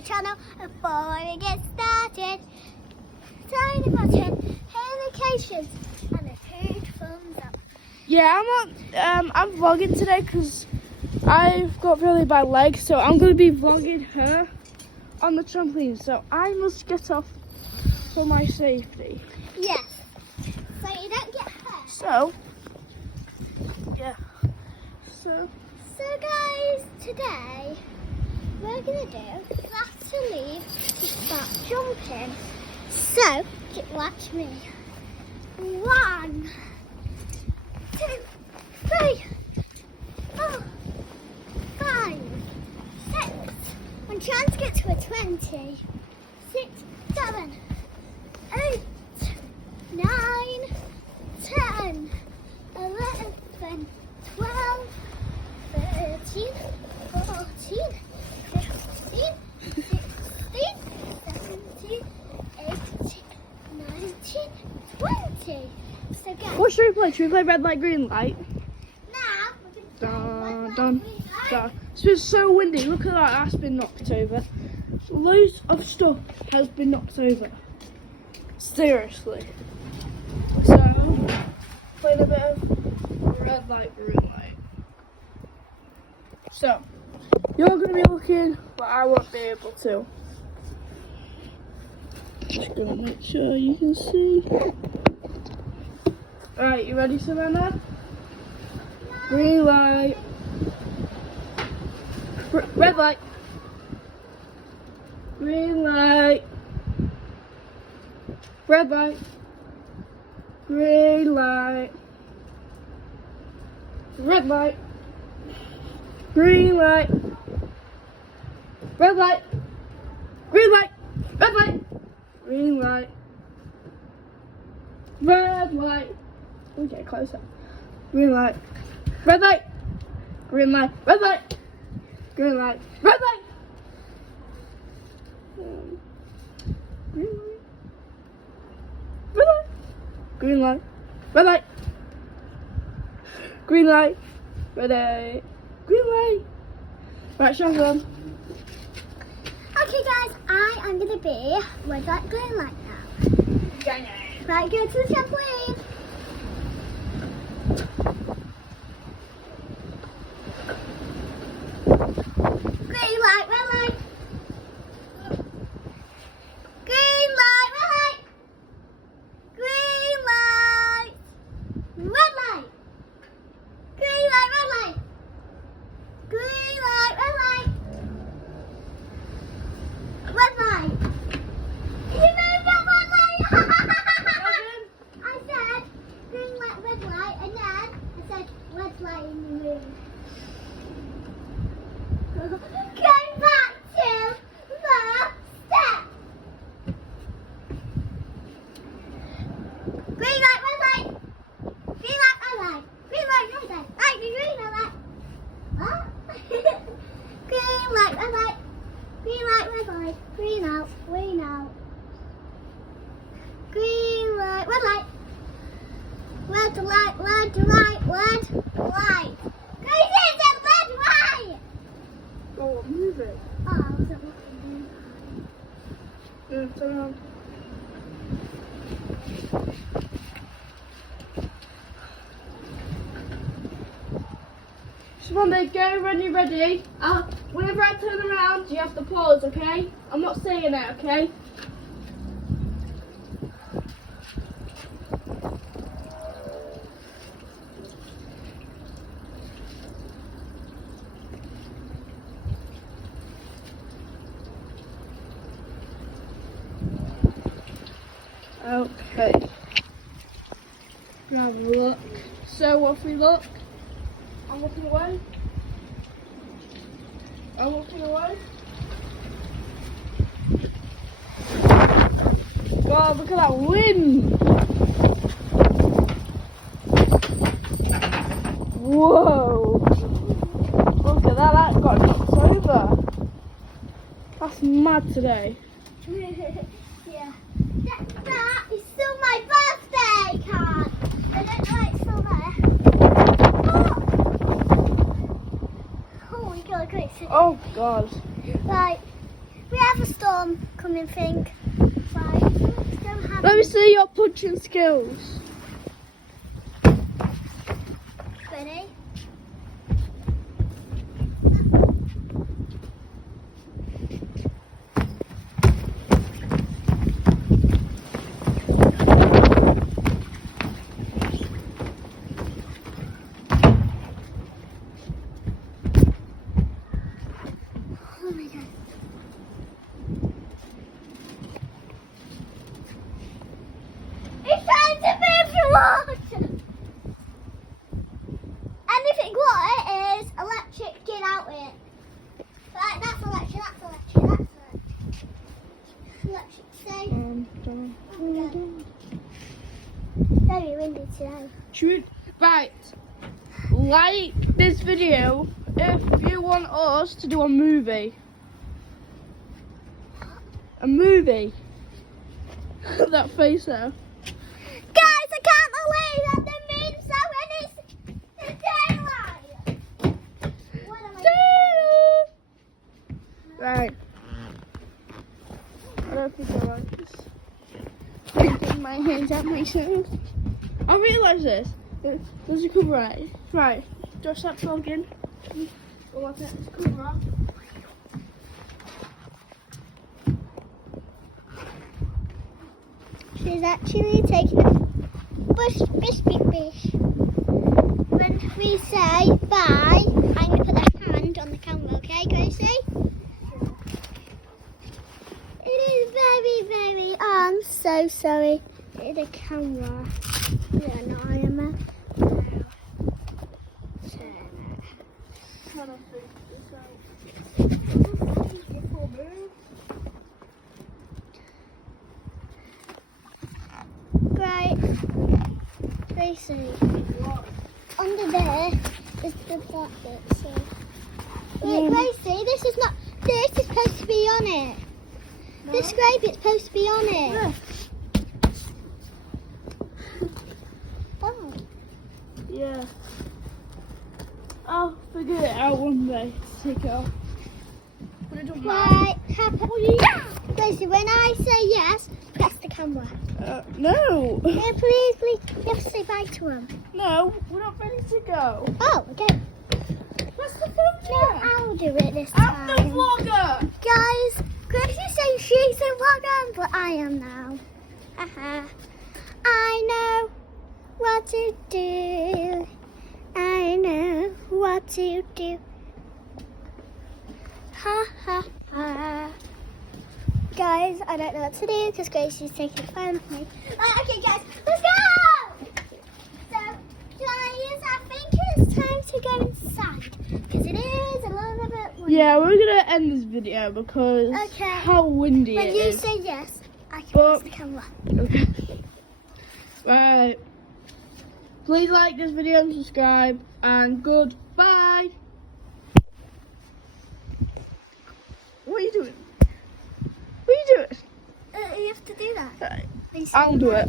my channel. Before we get started, tiny button, notifications, and a huge thumbs up. Yeah, I'm vlogging today because I've got really bad legs, so I'm going to be vlogging her on the trampoline. So I must get off for my safety. Yes, so you don't get hurt. So, yeah. So guys, today we're going to do flat to leave to start jumping. So, watch me. 1, 2, 3, 4, 5, 6. I'm trying to get to a 20. 6, 7, 8, 9, 10, 11, 12, 13, 14, 15, 16, 17, 18, 19, 20. So guys, what should we play? Should we play red light, green light? now we're going to Dun, dun, dun. It's so windy. Look at that. That's been knocked over. Loads of stuff has been knocked over. Seriously. So, playing a bit of red light, green light. So, you're going to be looking, but I won't be able to. Just going to make sure you can see. Alright, you ready, Savannah? Green light. Red light. Green light. Red light. Green light. Red light. Green light. Red light. Green light. Red light. Green light. Red light. We get closer. Green light. Red light. Green light. Red light. Green light. Red light. Green light. Red light. Green light. Red light. Green light. Right, shotgun. Okay guys, I am going to be red light, green light now. Right, go to the trampoline. Green light, red light. Green light, red light. Green light. Red light. Green light, red light. Green light, red light. Red light. You moved up red light. I said green light, red light, and then I said red light in the room. Going back to the step. Green light, red light. Green light, red light. Green light, red light. Light, green light. What? Green light, red light. Green light, red light. Green out, green out. Green light, red light. Red light, red light, red light. Green is a red light. Oh, move it. Oh, I wasn't looking. Yeah, turn around. Monday, go when you're ready. Whenever I turn around, you have to pause, okay? I'm not saying it, okay? Okay. Have a look. So, if we look, I'm looking away. I'm looking away. God, look at that wind. Whoa. Look at that, that got knocked over. That's mad today. Yeah. That is still my birthday card. I don't know it's still there. Oh my god, great. Oh God. Right. We have a storm coming thing. Right. Don't have Let me see your punching skills. Ready? Oh my god. It's trying to move the water. Anything water is electric, get out it. Right, that's electric, that's electric, that's electric. Electric, say. Very windy today. Should right. Like this video if you want us to do a movie. A movie. That face there. Guys, I can't believe that the moon's out and it's daylight. What am I Right. I don't think I like this. Taking my hands out myself. I realise this. There's a cover right. Right. Just that plug in. Or like that. It's cover up. She's actually taking a bish. When we say bye, I'm going to put that hand on the camera, okay, Gracie? It is very, I'm so sorry. The camera. Yeah, no, I am Trying to figure this out. Right, Gracie. What? Under there is the black bit, so. Wait, Gracie, this is supposed to be on it. No. This grey bit's supposed to be on it. Yeah. Oh. Yeah. I'll figure it out one day to take it off. But it don't matter. Right, Gracie, when I say yes, press the camera. No. Yeah, please, you have to say bye to him. No, we're not ready to go. Oh, okay. What's the phone No, there? I'll do it this I'm the time. vlogger. Guys, Gracie says she's a vlogger, but I am now. Haha. I know what to do. I know what to do. Ha ha ha. Guys, I don't know what to do because Gracie's taking the phone with me. Right, okay, guys, let's go! So, guys, I think it's time to go inside because it is a little bit windy. Yeah, we're gonna end this video because Okay. how windy When it you is. say yes, I can But- press the camera. Okay. Right. Please like this video and subscribe and goodbye. What are you doing? What are you doing? You have to do that. Right. When you say I'll do bye. it.